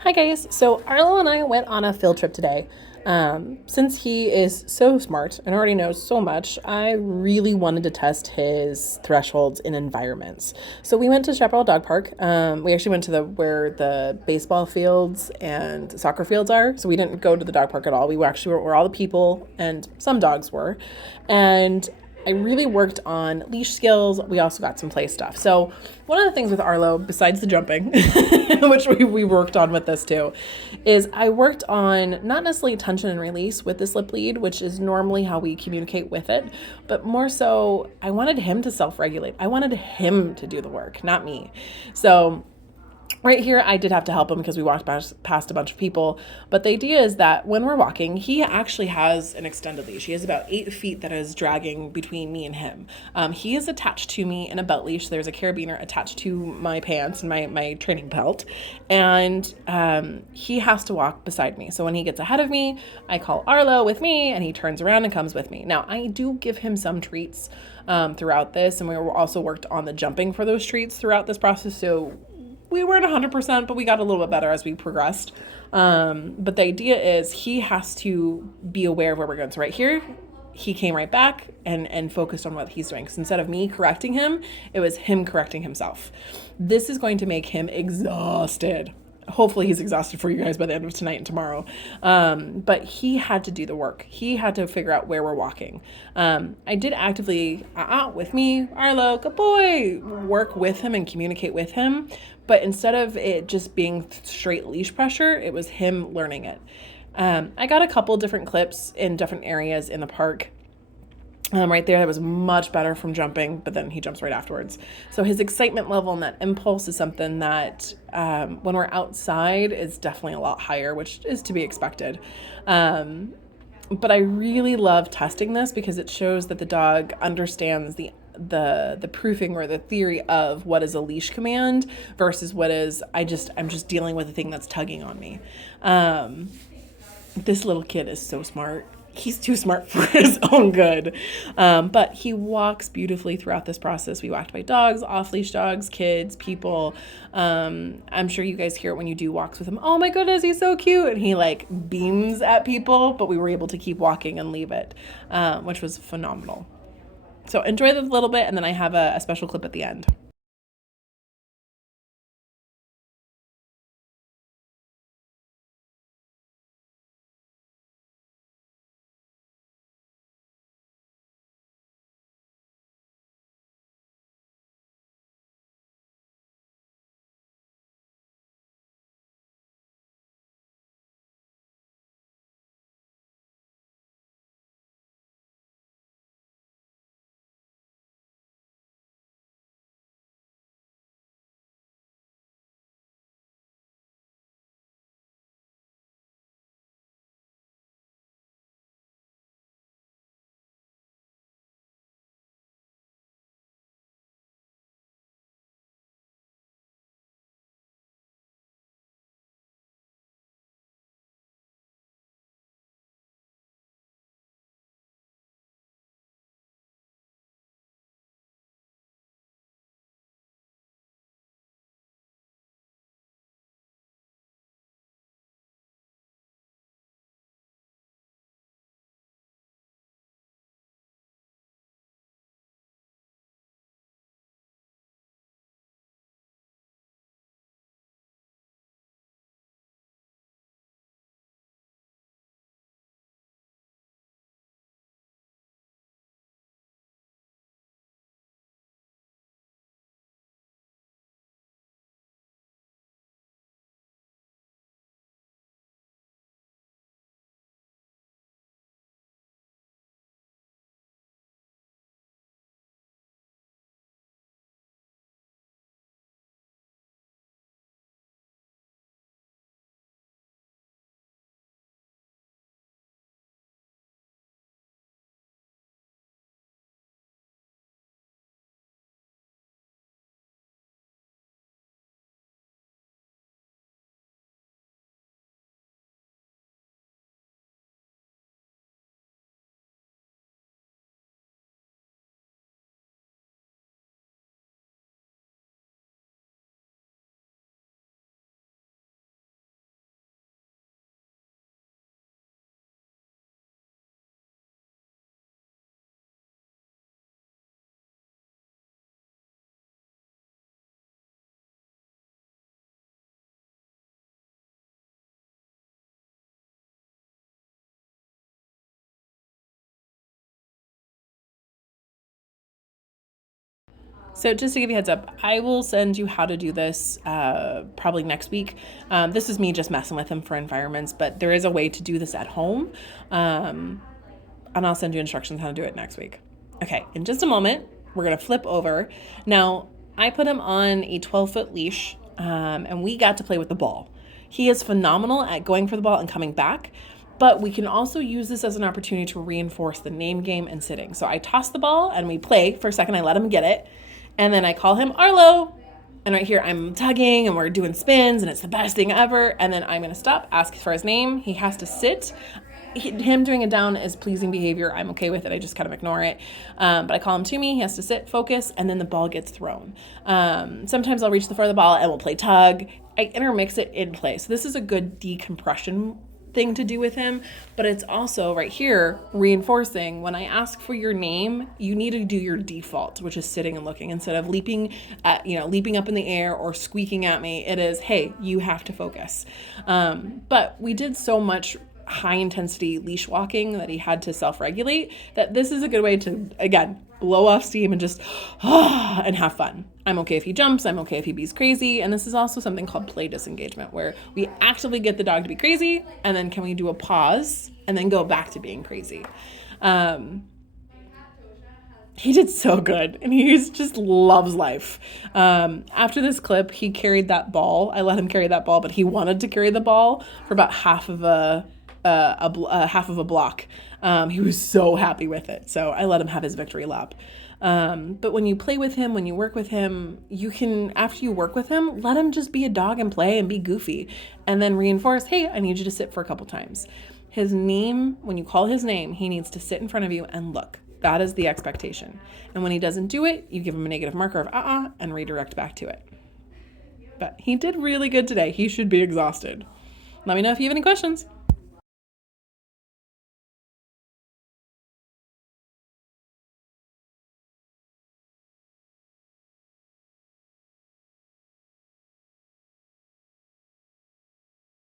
Hi guys. So Arlo and I went on a field trip today. Since he is so smart and already knows so much, I really wanted to test his thresholds in environments. So we went to Chaparral Dog Park. We actually went to the where the baseball fields and soccer fields are. So we didn't go to the dog park at all. We actually were where all the people and some dogs were, and I really worked on leash skills. We also got some play stuff. So one of the things with Arlo, besides the jumping, which we worked on with this too, is I worked on not necessarily tension and release with this lip lead, which is normally how we communicate with it, but more so I wanted him to self-regulate. I wanted him to do the work, not me. So right here, I did have to help him because we walked past a bunch of people. But the idea is that when we're walking, he actually has an extended leash. He has about 8 feet that is dragging between me and him. He is attached to me in a belt leash. There's a carabiner attached to my pants and my training belt. And he has to walk beside me. So when he gets ahead of me, I call Arlo with me, and he turns around and comes with me. Now, I do give him some treats throughout this, and we also worked on the jumping for those treats throughout this process. So we weren't 100%, but we got a little bit better as we progressed. But the idea is he has to be aware of where we're going. So right here, he came right back and focused on what he's doing. Because instead of me correcting him, it was him correcting himself. This is going to make him exhausted. Hopefully he's exhausted for you guys by the end of tonight and tomorrow. But he had to do the work. He had to figure out where we're walking. I did actively, with me, Arlo, good boy, work with him and communicate with him. But instead of it just being straight leash pressure, it was him learning it. I got a couple different clips in different areas in the park. Right there, that was much better from jumping, but then he jumps right afterwards. So his excitement level and that impulse is something that when we're outside is definitely a lot higher, which is to be expected. But I really love testing this because it shows that the dog understands the proofing or the theory of what is a leash command versus what is I'm just dealing with a thing that's tugging on me. This little kid is so smart. He's too smart for his own good. But he walks beautifully throughout this process. We walked by dogs, off leash dogs, kids, people. I'm sure you guys hear it when you do walks with him. Oh my goodness, he's so cute. And he like beams at people, but we were able to keep walking and leave it, which was phenomenal. So enjoy this little bit, and then I have a special clip at the end. So just to give you a heads up, I will send you how to do this probably next week. This is me just messing with him for environments, but there is a way to do this at home. And I'll send you instructions how to do it next week. Okay, in just a moment, we're going to flip over. Now, I put him on a 12-foot leash, and we got to play with the ball. He is phenomenal at going for the ball and coming back, but we can also use this as an opportunity to reinforce the name game and sitting. So I toss the ball and we play. For a second, I let him get it. And then I call him Arlo. And right here, I'm tugging and we're doing spins and it's the best thing ever. And then I'm going to stop, ask for his name. He has to sit. Him doing it down is pleasing behavior. I'm okay with it. I just kind of ignore it. But I call him to me. He has to sit, focus, and then the ball gets thrown. Sometimes I'll reach the front of the ball and we'll play tug. I intermix it in play. So this is a good decompression thing to do with him, but it's also right here reinforcing when I ask for your name, you need to do your default, which is sitting and looking instead of leaping up in the air or squeaking at me. It is, hey, you have to focus. But we did so much high intensity leash walking that he had to self-regulate that this is a good way to, again, blow off steam and just and have fun. I'm okay if he jumps. I'm okay if he bees crazy. And this is also something called play disengagement, where we actively get the dog to be crazy, and then can we do a pause and then go back to being crazy. He did so good, and he just loves life. After this clip, he carried that ball. I let him carry that ball, but he wanted to carry the ball for about half of a block. He was so happy with it. So I let him have his victory lap. But when you play with him, when you work with him, you can, after you work with him, let him just be a dog and play and be goofy, and then reinforce, hey, I need you to sit for a couple times. His name, when you call his name, he needs to sit in front of you and look. That is the expectation. And when he doesn't do it, you give him a negative marker of and redirect back to it. But he did really good today. He should be exhausted. Let me know if you have any questions.